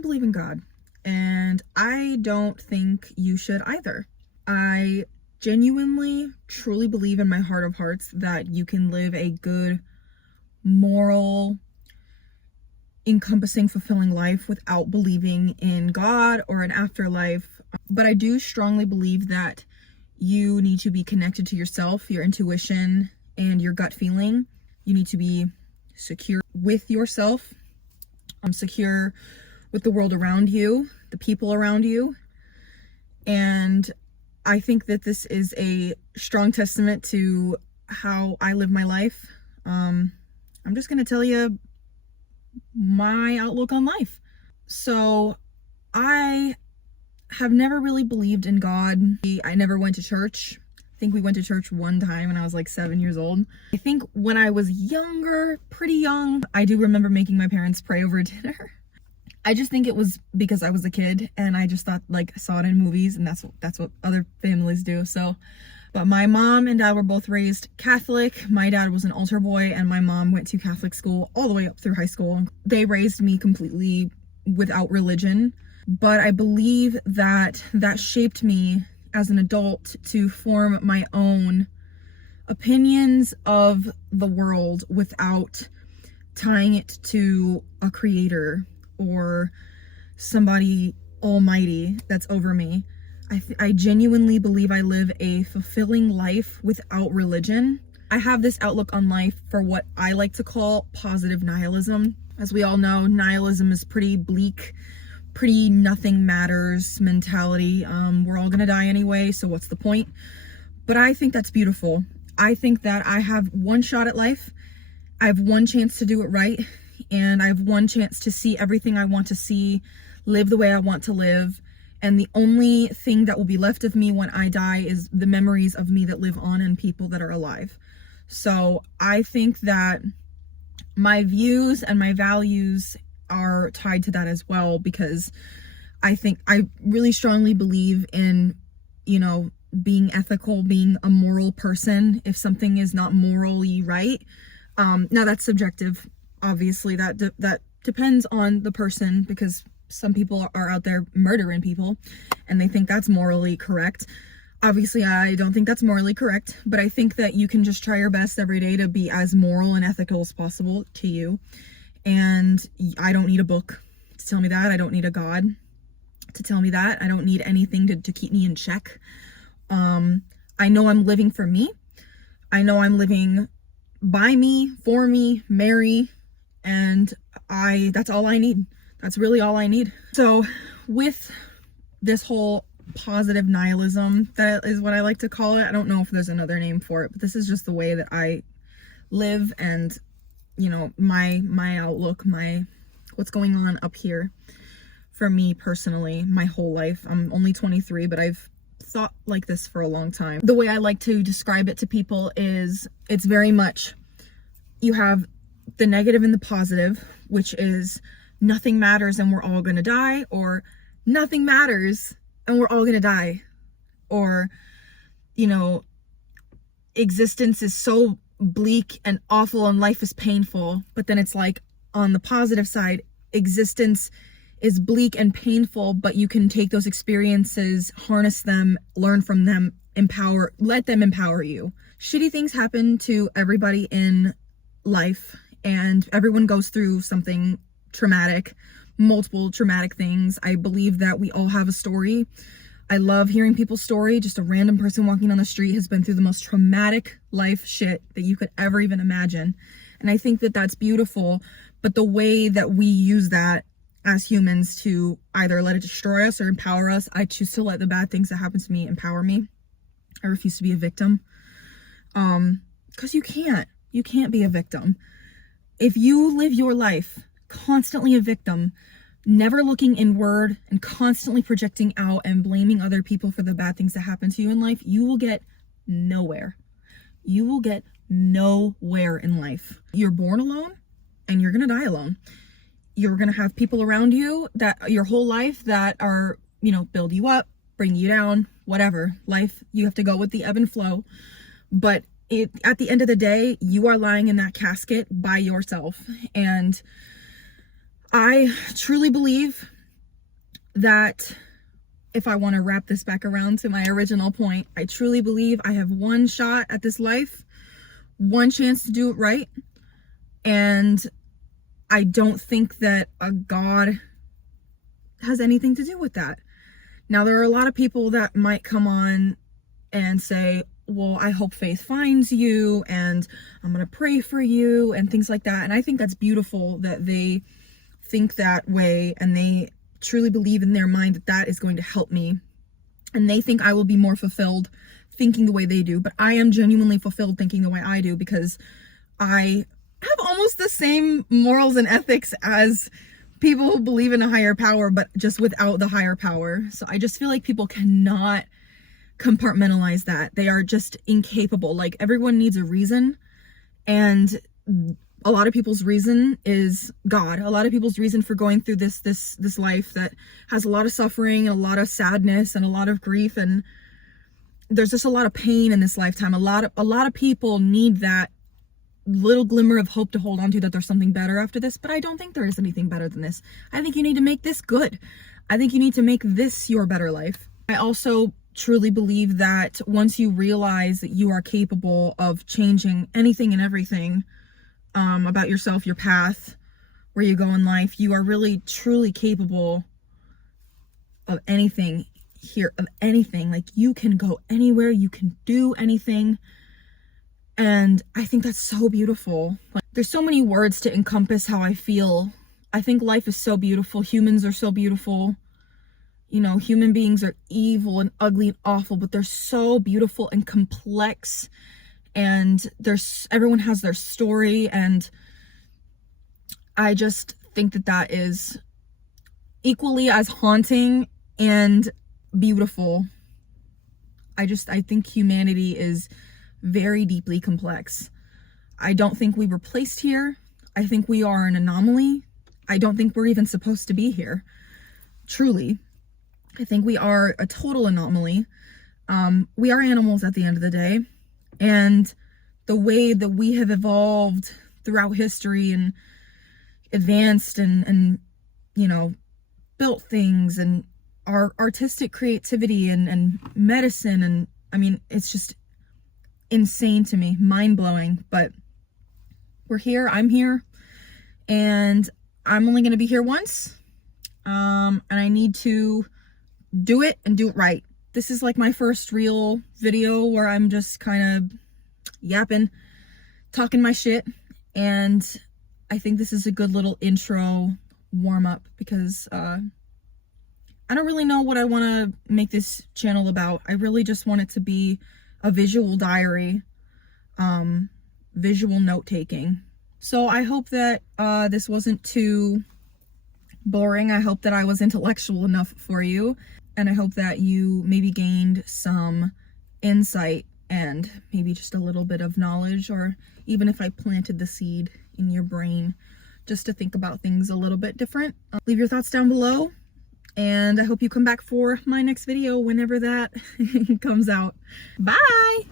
don't believe in God, and I don't think you should either. I genuinely, truly believe in my heart of hearts that you can live a good, moral, encompassing, fulfilling life without believing in God or an afterlife. But I do strongly believe that you need to be connected to yourself, your intuition, and your gut feeling. You need to be secure with yourself, secure with the world around you, the people around you. And I think that this is a strong testament to how I live my life. I'm just going to tell you my outlook on life. So I have never really believed in God. I never went to church. I think we went to church one time when I was like 7 years old. I think when I was younger, pretty young, I do remember making my parents pray over dinner. I just think it was because I was a kid and I just thought, like, I saw it in movies, and that's what other families do. So, but my mom and dad were both raised Catholic. My dad was an altar boy and my mom went to Catholic school all the way up through high school. They raised me completely without religion, but I believe that that shaped me as an adult to form my own opinions of the world without tying it to a creator or somebody almighty that's over me. I genuinely believe I live a fulfilling life without religion. I have this outlook on life for what I like to call positive nihilism. As we all know, nihilism is pretty bleak, pretty nothing matters mentality. We're all gonna die anyway, so what's the point? But I think that's beautiful. I think that I have one shot at life. I have one chance to do it right, and I have one chance to see everything I want to see, live the way I want to live. And the only thing that will be left of me when I die is the memories of me that live on and people that are alive. So I think that my views and my values are tied to that as well, because I really strongly believe in, being ethical, being a moral person. If something is not morally right, now that's subjective. Obviously, that depends on the person, because some people are out there murdering people and they think that's morally correct. Obviously, I don't think that's morally correct, but I think that you can just try your best every day to be as moral and ethical as possible to you. And I don't need a book to tell me that. I don't need a God to tell me that. I don't need anything to keep me in check. I know I'm living for me. I know I'm living by me, for me, Mary, and that's all I need. That's really all I need. So with this whole positive nihilism, that is what I like to call it. I don't know if there's another name for it, but this is just the way that I live, and my outlook, what's going on up here for me personally, my whole life. I'm only 23, but I've thought like this for a long time. The way I like to describe it to people is it's very much, you have the negative and the positive, which is nothing matters and we're all gonna die, or nothing matters and we're all gonna die, or existence is so bleak and awful and life is painful. But then it's like, on the positive side, existence is bleak and painful, but you can take those experiences, harness them, learn from them, let them empower you. Shitty things happen to everybody in life, and everyone goes through something traumatic, multiple traumatic things. I believe that we all have a story. I love hearing people's story. Just a random person walking on the street has been through the most traumatic life shit that you could ever even imagine. And I think that that's beautiful, but the way that we use that as humans to either let it destroy us or empower us, I choose to let the bad things that happen to me empower me. I refuse to be a victim. Because you can't be a victim. If you live your life constantly a victim, never looking inward and constantly projecting out and blaming other people for the bad things that happen to you in life, you will get nowhere. You will get nowhere in life. You're born alone and you're gonna die alone. You're gonna have people around you that your whole life that are, build you up, bring you down, whatever. Life, you have to go with the ebb and flow. But at the end of the day, you are lying in that casket by yourself. And I truly believe that if I want to wrap this back around to my original point, I truly believe I have one shot at this life, one chance to do it right. And I don't think that a God has anything to do with that. Now, there are a lot of people that might come on and say, well, I hope faith finds you and I'm going to pray for you and things like that. And I think that's beautiful that they think that way and they truly believe in their mind that that is going to help me. And they think I will be more fulfilled thinking the way they do. But I am genuinely fulfilled thinking the way I do because I have almost the same morals and ethics as people who believe in a higher power, but just without the higher power. So I just feel like people cannot compartmentalize that. They are just incapable. Like, everyone needs a reason, and a lot of people's reason is God. A lot of people's reason for going through this life that has a lot of suffering, a lot of sadness, and a lot of grief, and there's just a lot of pain in this lifetime. A lot of people need that little glimmer of hope to hold on to, that there's something better after this. But I don't think there is anything better than this. I think you need to make this good. I think you need to make this your better life. I also truly believe that once you realize that you are capable of changing anything and everything about yourself, your path, where you go in life, you are really truly capable of anything here, of anything. Like, you can go anywhere, you can do anything. And I think that's so beautiful. Like, there's so many words to encompass how I feel. I think life is so beautiful. Humans are so beautiful. You know, human beings are evil and ugly and awful, but they're so beautiful and complex. And everyone has their story. And I just think that that is equally as haunting and beautiful. I think humanity is very deeply complex. I don't think we were placed here. I think we are an anomaly. I don't think we're even supposed to be here. Truly. I think we are a total anomaly. We are animals at the end of the day. And the way that we have evolved throughout history and advanced and you know, built things, and our artistic creativity and medicine, and I mean, it's just insane to me, mind-blowing. But we're here, I'm here, and I'm only going to be here once, and I need to do it and do it right. This is like my first real video where I'm just kind of yapping, talking my shit, and I think this is a good little intro warm-up because I don't really know what I want to make this channel about. I really just want it to be a visual diary, visual note-taking. So I hope that this wasn't too boring. I hope that I was intellectual enough for you, and I hope that you maybe gained some insight and maybe just a little bit of knowledge, or even if I planted the seed in your brain just to think about things a little bit different. Leave your thoughts down below, and I hope you come back for my next video whenever that comes out. Bye!